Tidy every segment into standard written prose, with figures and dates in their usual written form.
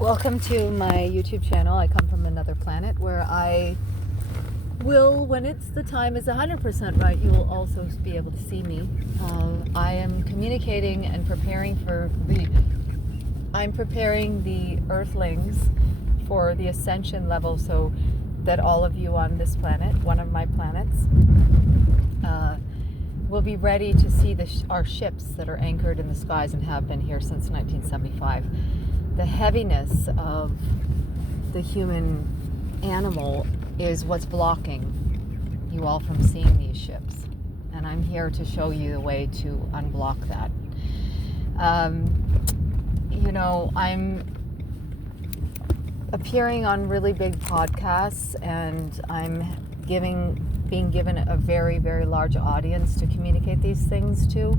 Welcome to my YouTube channel. I come from another planet where I will, when it's the time is 100% right, you will also be able to see me. I am communicating and preparing I'm preparing the Earthlings for the ascension level so that all of you on this planet, one of my planets, will be ready to see our ships that are anchored in the skies and have been here since 1975. The heaviness of the human animal is what's blocking you all from seeing these ships. And I'm here to show you the way to unblock that. I'm appearing on really big podcasts, and I'm being given a very, very large audience to communicate these things to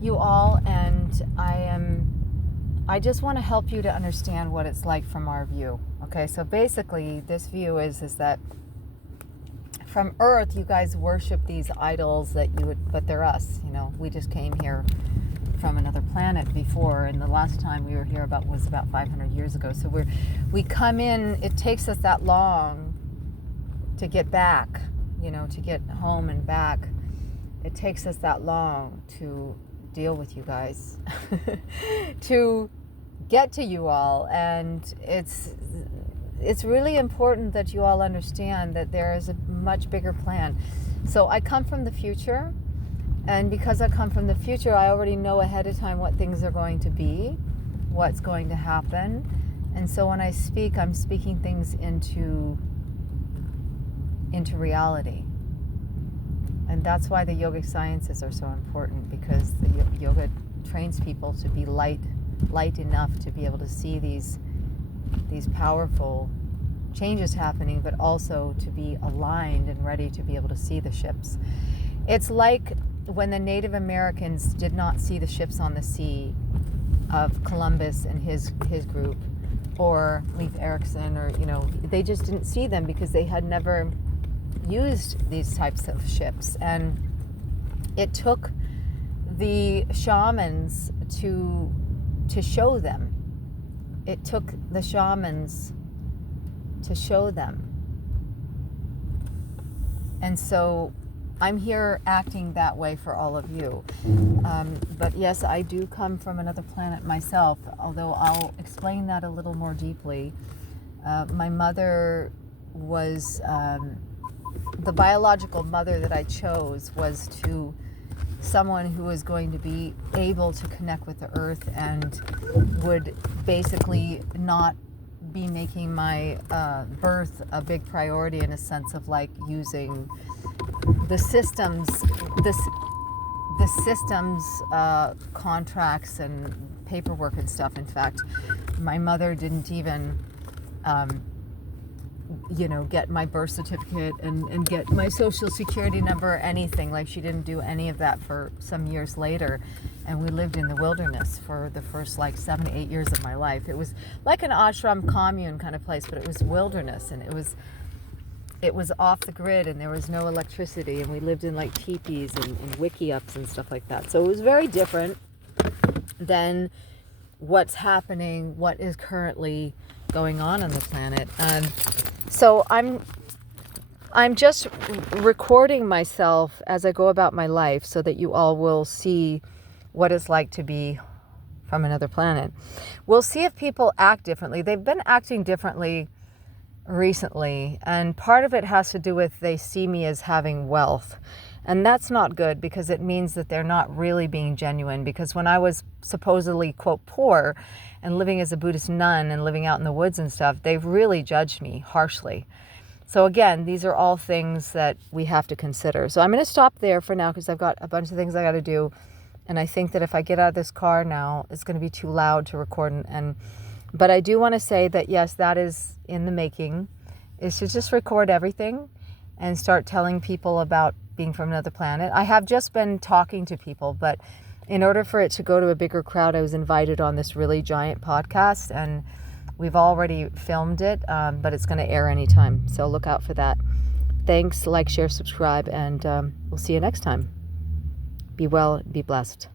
you all. And I just want to help you to understand what it's like from our view. Okay, so basically this view is that from Earth, you guys worship these idols but they're us. We just came here from another planet before, and the last time we were here was about 500 years ago. So we come in, it takes us that long to get back, to get home and back. It takes us that long to deal with you guys, to get to you all. And it's really important that you all understand that there is a much bigger plan. So I come from the future, and because I come from the future, I already know ahead of time what things are going to be, what's going to happen. And so when I speak, I'm speaking things into reality. And that's why the yogic sciences are so important, because the yoga trains people to be light enough to be able to see these powerful changes happening, but also to be aligned and ready to be able to see the ships. It's like when the Native Americans did not see the ships on the sea of Columbus and his group, or Leif Erikson, or they just didn't see them because they had never used these types of ships. And it took the shamans to show them. It took the shamans to show them. And so I'm here acting that way for all of you. But yes, I do come from another planet myself, although I'll explain that a little more deeply. My mother was, the biological mother that I chose was someone who was going to be able to connect with the earth and would basically not be making my birth a big priority, in a sense of like using the systems, contracts and paperwork and stuff. In fact, my mother didn't even get my birth certificate and get my social security number or anything. Like, she didn't do any of that for some years later. And we lived in the wilderness for the first 7 to 8 years of my life. It was like an ashram commune kind of place, but it was wilderness, and it was off the grid, and there was no electricity, and we lived in teepees and wiki-ups and stuff like that. So it was very different than what is currently going on the planet. So I'm just recording myself as I go about my life so that you all will see what it's like to be from another planet. We'll see if people act differently. They've been acting differently recently, and part of it has to do with they see me as having wealth. And that's not good, because it means that they're not really being genuine. Because when I was supposedly, quote, poor and living as a Buddhist nun and living out in the woods and stuff, they've really judged me harshly. So again, these are all things that we have to consider. So I'm going to stop there for now, because I've got a bunch of things I got to do. And I think that if I get out of this car now, it's going to be too loud to record. But I do want to say that, yes, that is in the making, is to just record everything and start telling people about being from another planet. I have just been talking to people, but in order for it to go to a bigger crowd, I was invited on this really giant podcast, and we've already filmed it, but it's going to air anytime. So look out for that. Thanks, like, share, subscribe, and we'll see you next time. Be well, be blessed.